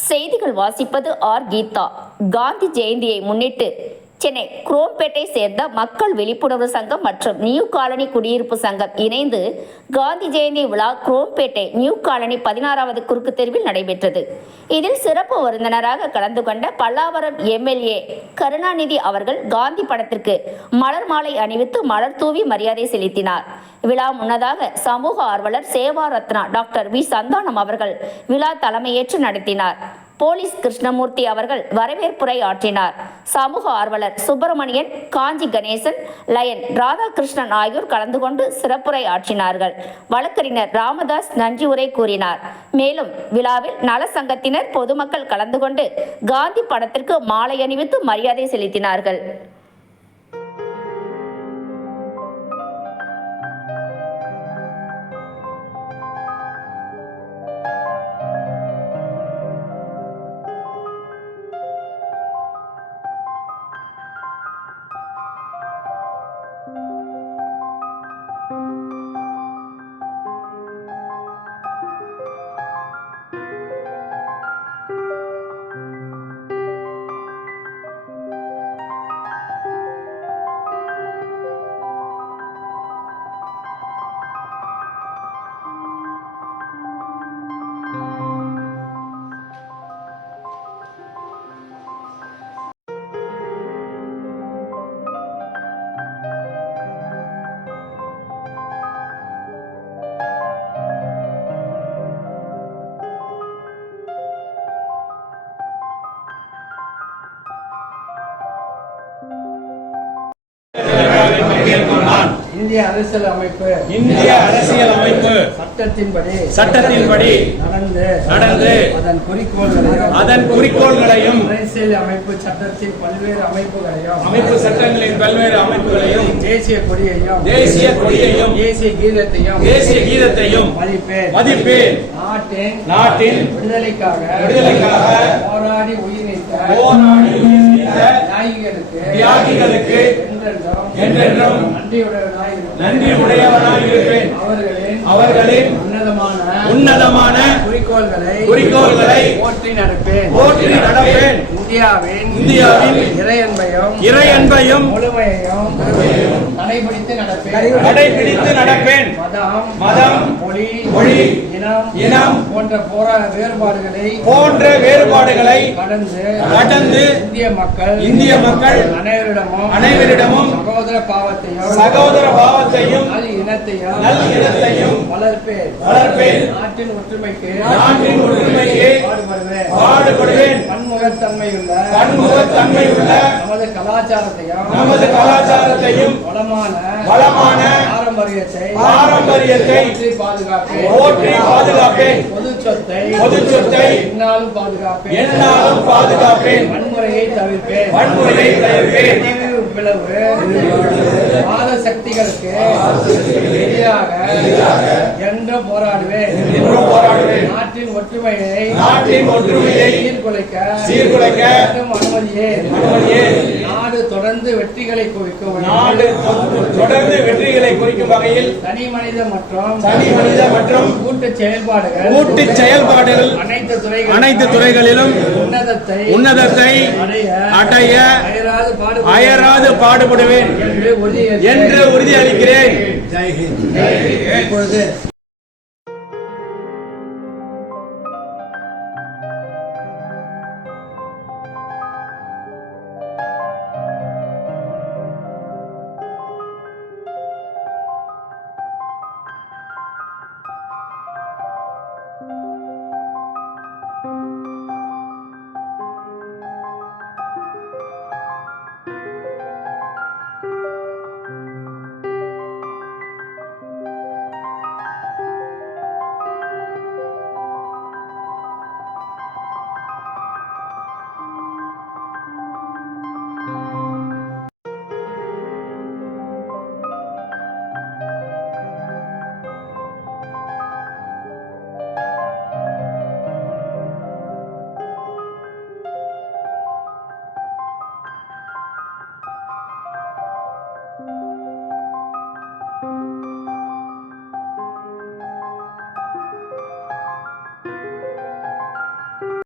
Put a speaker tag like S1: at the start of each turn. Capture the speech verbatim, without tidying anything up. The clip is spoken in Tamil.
S1: செய்திகள் வாசிப்பது ஆர் கீதா. காந்தி ஜெயந்தியை முன்னிட்டு சென்னை குரோம்பேட்டை சேர்ந்த மக்கள் விழிப்புணர்வு சங்கம் மற்றும் நியூ காலனி குடியிருப்பு சங்கம் இணைந்து காந்தி ஜெயந்தி விழா குரோம்பேட்டை நியூ காலனி பதினாறாவது குறுக்கு தெருவில் நடைபெற்றது. இதில் சிறப்பு விருந்தினராக கலந்து கொண்ட பல்லாவரம் எம்எல்ஏ கருணாநிதி அவர்கள் காந்தி படத்திற்கு மலர் மாலை அணிவித்து மலர் தூவி மரியாதை செலுத்தினார். விழா முன்னதாக சமூக ஆர்வலர் சேவா ரத்னா டாக்டர் வி சந்தானம் அவர்கள் விழா தலைமையேற்று நடத்தினார். போலீஸ் கிருஷ்ணமூர்த்தி அவர்கள் வரவேற்புரை ஆற்றினார். சமூக ஆர்வலர் சுப்பிரமணியன், காஞ்சி கணேசன், லயன் ராதாகிருஷ்ணன் ஆகியோர் கலந்து கொண்டு சிறப்புரை ஆற்றினார்கள். வழக்கறிஞர் ராமதாஸ் நன்றி உரை கூறினார். மேலும் விழாவில் நல சங்கத்தினர், பொதுமக்கள் கலந்து கொண்டு காந்தி படத்திற்கு மாலை அணிவித்து மரியாதை செலுத்தினார்கள்.
S2: இந்திய அரசியல் அமைப்பு
S3: இந்திய அரசியல் அமைப்பு
S2: சட்டத்தின்படி
S3: சட்டத்தின்படி
S2: நடந்து
S3: நடந்து
S2: அதன் குறிக்கோள்களையும்
S3: அதன் குறிக்கோள்களையும்
S2: அரசியல் அமைப்பு சட்டத்தின் பல்வேறு அமைப்புகளையும்
S3: அமைப்பு சட்டங்களின் பல்வேறு அமைப்புகளையும்
S2: தேசிய கொடியையும்
S3: தேசிய கொடியையும்
S2: தேசிய கீதத்தையும்
S3: தேசிய கீதத்தையும்
S2: மதிப்பேன்
S3: மதிப்பேன்
S2: நாட்டின்
S3: நாட்டின்
S2: விடுதலைக்காக
S3: விடுதலைக்காக
S2: போராடி உயிர் நீத்த
S3: போராடி உயிர் நீத்த
S2: தியாகிகளுக்கு
S3: தியாகிகளுக்கு
S2: என்றென்றும்
S3: என்றென்றும்
S2: நன்றியுடையவனாய்
S3: நன்றி உடையவனாய் இருப்பேன்.
S2: அவர்களின்
S3: அவர்களின்
S2: உன்னதமான
S3: உன்னதமான
S2: குறிக்கோள்களை
S3: குறிக்கோள்களை
S2: போற்றி நடப்பேன்
S3: போற்றி நடப்பேன்.
S2: இந்தியாவின்
S3: இந்தியாவின்
S2: இறையன்பையும்
S3: இறையன்பையும்
S2: முழுமையையும் கடைபிடித்து நடப்பேன்
S3: கடைபிடித்து நடப்பேன்.
S2: மதம்
S3: மதம்
S2: மொழி
S3: மொழி
S2: இனம்
S3: இனம்
S2: போன்ற போற வேறுபாடுகளை
S3: போன்ற வேறுபாடுகளை
S2: கடந்து
S3: கடந்து
S2: இந்திய மக்கள்
S3: இந்திய மக்கள்
S2: அனைவரிடமும்
S3: அனைவரிடமும்
S2: சகோதர பாவத்தையும்
S3: சகோதர பாவத்தையும்
S2: நல் இனத்தையும்
S3: நல் இனத்தையும்
S2: வளர்ப்பேன்
S3: வளர்ப்பேன்.
S2: நாட்டின் ஒற்றுமைக்கு
S3: நாட்டின் ஒற்றுமைக்கு
S2: பாடுபடுவேன்
S3: பாடுபடுவேன்.
S2: பன்முகத்தன்மையுள்ள
S3: பன்முகத்தன்மையுள்ள
S2: நமது கலாச்சாரத்தையும்
S3: நமது கலாச்சாரத்தையும்
S2: வளமான
S3: வளமான
S2: பாரம்பரியத்தை
S3: பாரம்பரியத்தை
S2: போற்றி பாதுகாப்பேன்
S3: போற்றி பாதுகாப்பேன்.
S2: பொது சொத்தை
S3: பொது சொத்தை
S2: என்னாலும் பாதுகாப்பேன்
S3: எந்நாளும் பாதுகாப்பேன்.
S2: வன்முறையை தவிர்ப்பேன்
S3: வன்முறையை தவிர்ப்பேன்.
S2: பிரிவு பிளவு வாத சக்திகளுக்கு எதிராக என்றும் போராடுவேன்
S3: என்றும் போராடுவேன்.
S2: நாட்டின் ஒற்றுமையை
S3: நாட்டின் ஒற்றுமையை
S2: சீர்குலைக்க
S3: சீர்குலைக்க
S2: மற்றும் அனுமதியே
S3: அனுமதியே.
S2: நாடு தொடர்ந்து வெற்றிகளை குவிக்கும்
S3: நாடு தொடர்ந்து வெற்றிகளை குறிக்கும் வகையில்
S2: தனி மனித மற்றும்
S3: தனி மனித மற்றும்
S2: கூட்டு செயல்பாடுகள்
S3: கூட்டு செயல்பாடுகள்
S2: அனைத்து துறைகள்
S3: அனைத்து துறைகளிலும்
S2: உன்னதத்தை
S3: உன்னதத்தை
S2: அடைய
S3: அடைய
S2: அயராது பாடுபடுவேன்
S3: அயராது பாடுபடுவேன்
S2: என்று உறுதியேற்கிறேன்.
S3: என்று உறுதியளிக்கிறேன்.
S2: இப்பொழுது